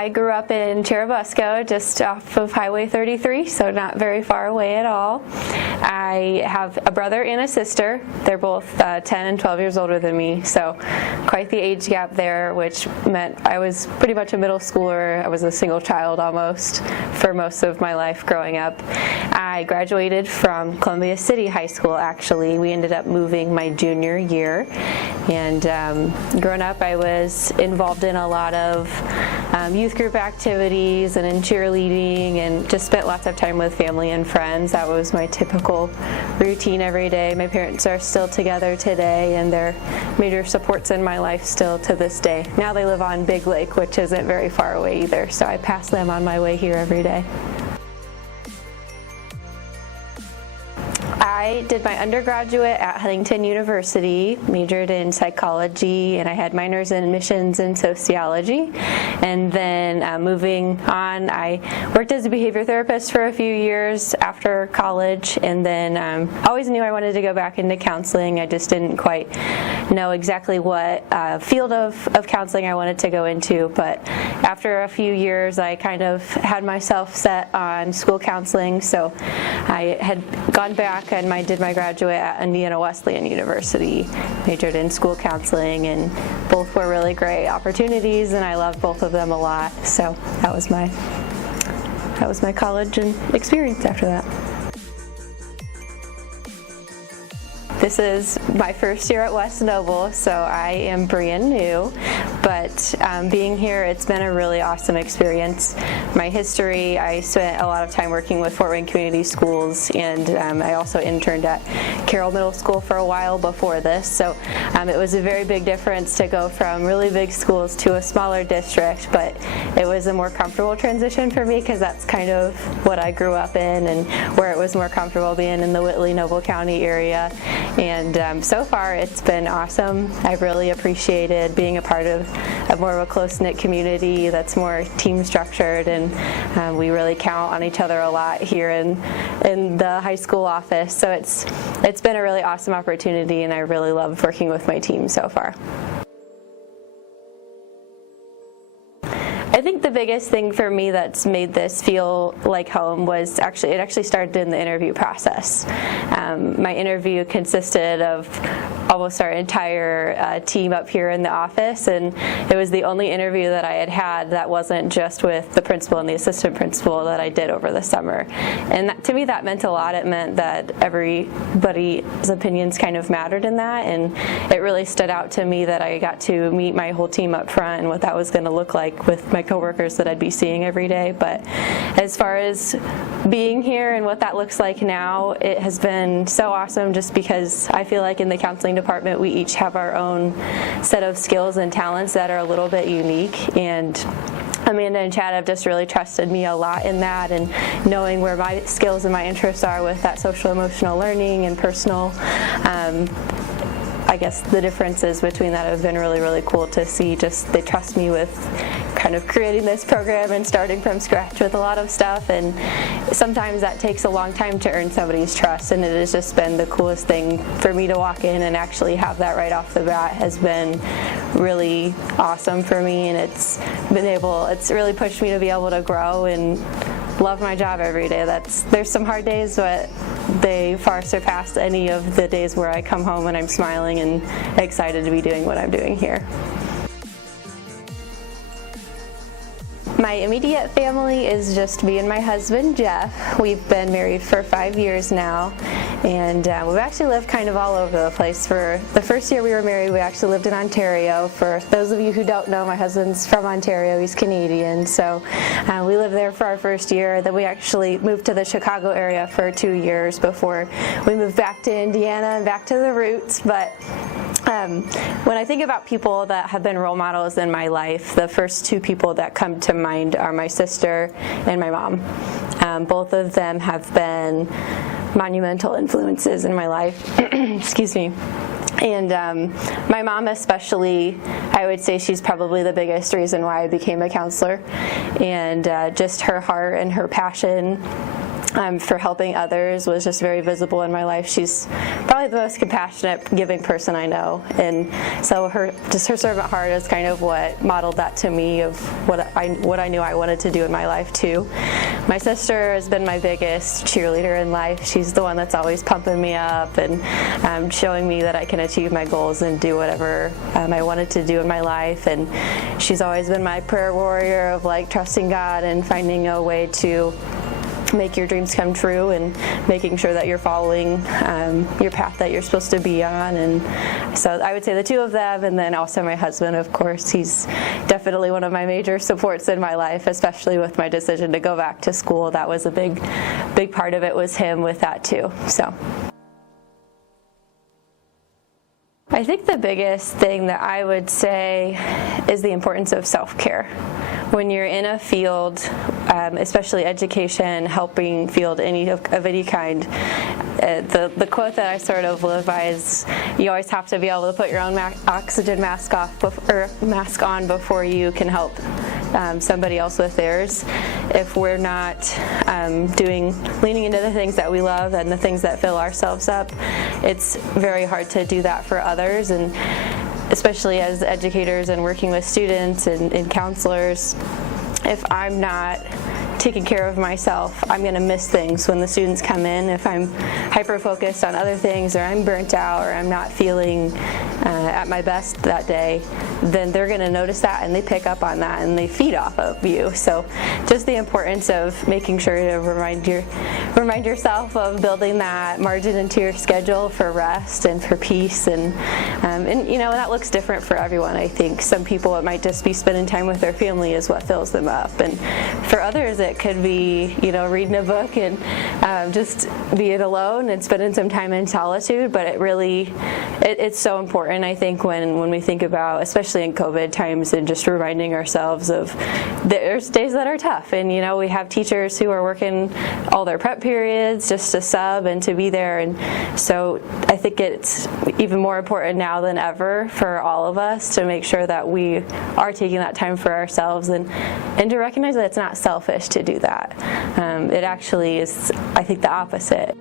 I grew up in Churubusco, just off of Highway 33, so not very far away at all. I have a brother and a sister. They're both 10 and 12 years older than me, so quite the age gap there, which meant I was pretty much a middle schooler. I was a single child almost for most of my life growing up. I graduated from Columbia City High School, actually. We ended up moving my junior year, and growing up I was involved in a lot of youth group activities and in cheerleading, and just spent lots of time with family and friends. That was my typical routine every day. My parents are still together today, and they're major supports in my life still to this day. Now they live on Big Lake, which isn't very far away either, so I pass them on my way here every day. I did my undergraduate at Huntington University, majored in psychology, and I had minors in admissions and sociology. And then moving on, I worked as a behavior therapist for a few years after college, and then always knew I wanted to go back into counseling. I just didn't quite know exactly what field of counseling I wanted to go into, but after a few years I kind of had myself set on school counseling, so I had gone back and I did my graduate at Indiana Wesleyan University, majored in school counseling, and both were really great opportunities, and I loved both of them a lot. So that was my college and experience after that. This is my first year at West Noble, so I am brand new, but being here, it's been a really awesome experience. My history, I spent a lot of time working with Fort Wayne Community Schools, and I also interned at Carroll Middle School for a while before this, so it was a very big difference to go from really big schools to a smaller district, but it was a more comfortable transition for me because that's kind of what I grew up in, and where it was more comfortable being in the Whitley-Noble County area. And so far it's been awesome. I've really appreciated being a part of more of a close-knit community that's more team structured, and we really count on each other a lot here in the high school office. So it's been a really awesome opportunity, and I really love working with my team so far. I think the biggest thing for me that's made this feel like home was it actually started in the interview process. My interview consisted of almost our entire team up here in the office, and it was the only interview that I had that wasn't just with the principal and the assistant principal that I did over the summer. And to me that meant a lot. It meant that everybody's opinions kind of mattered in that, and it really stood out to me that I got to meet my whole team up front and what that was going to look like with my coworkers that I'd be seeing every day. But as far as being here and what that looks like now, it has been so awesome, just because I feel like in the counseling department we each have our own set of skills and talents that are a little bit unique, and Amanda and Chad have just really trusted me a lot in that, and knowing where my skills and my interests are with that social emotional learning and personal I guess the differences between that have been really, really cool to see. Just they trust me with kind of creating this program and starting from scratch with a lot of stuff, and sometimes that takes a long time to earn somebody's trust, and it has just been the coolest thing for me to walk in and actually have that right off the bat has been really awesome for me, and it's really pushed me to be able to grow and love my job every day. There's some hard days, but they far surpass any of the days where I come home and I'm smiling and excited to be doing what I'm doing here. My immediate family is just me and my husband, Jeff. We've been married for 5 years now, and we've actually lived kind of all over the place. For the first year we were married, we actually lived in Ontario. For those of you who don't know, my husband's from Ontario. He's Canadian, so we lived there for our first year. Then we actually moved to the Chicago area for 2 years before we moved back to Indiana and back to the roots. But when I think about people that have been role models in my life, the first two people that come to mind are my sister and my mom. Both of them have been monumental influences in my life. Excuse me. And my mom especially, I would say she's probably the biggest reason why I became a counselor. And just her heart and her passion for helping others was just very visible in my life. She's probably the most compassionate, giving person I know, and so her servant heart is kind of what modeled that to me of what I knew I wanted to do in my life too. My sister has been my biggest cheerleader in life. She's the one that's always pumping me up and showing me that I can achieve my goals and do whatever I wanted to do in my life. And she's always been my prayer warrior of like trusting God and finding a way to make your dreams come true and making sure that you're following your path that you're supposed to be on. And so I would say the two of them, and then also my husband, of course. He's definitely one of my major supports in my life, especially with my decision to go back to school. That was a big part of it, was him with that too. So I think the biggest thing that I would say is the importance of self-care. When you're in a field, especially education, helping field of any kind, the quote that I sort of live by is, you always have to be able to put your own oxygen mask on before you can help somebody else with theirs. If we're not leaning into the things that we love and the things that fill ourselves up, it's very hard to do that for others. And especially as educators and working with students and counselors, if I'm not taking care of myself, I'm going to miss things when the students come in. If I'm hyper-focused on other things, or I'm burnt out, or I'm not feeling at my best that day, then they're going to notice that, and they pick up on that, and they feed off of you. So just the importance of making sure to remind yourself of building that margin into your schedule for rest and for peace. And you know, that looks different for everyone. I think some people, it might just be spending time with their family is what fills them up, and for others it could be, you know, reading a book and just being alone and spending some time in solitude. But it's so important, I think, when we think about, especially in COVID times, and just reminding ourselves of there's days that are tough, and you know, we have teachers who are working all their prep periods just to sub and to be there. And so I think it's even more important now than ever for all of us to make sure that we are taking that time for ourselves, and to recognize that it's not selfish to do that. It actually is, I think, the opposite.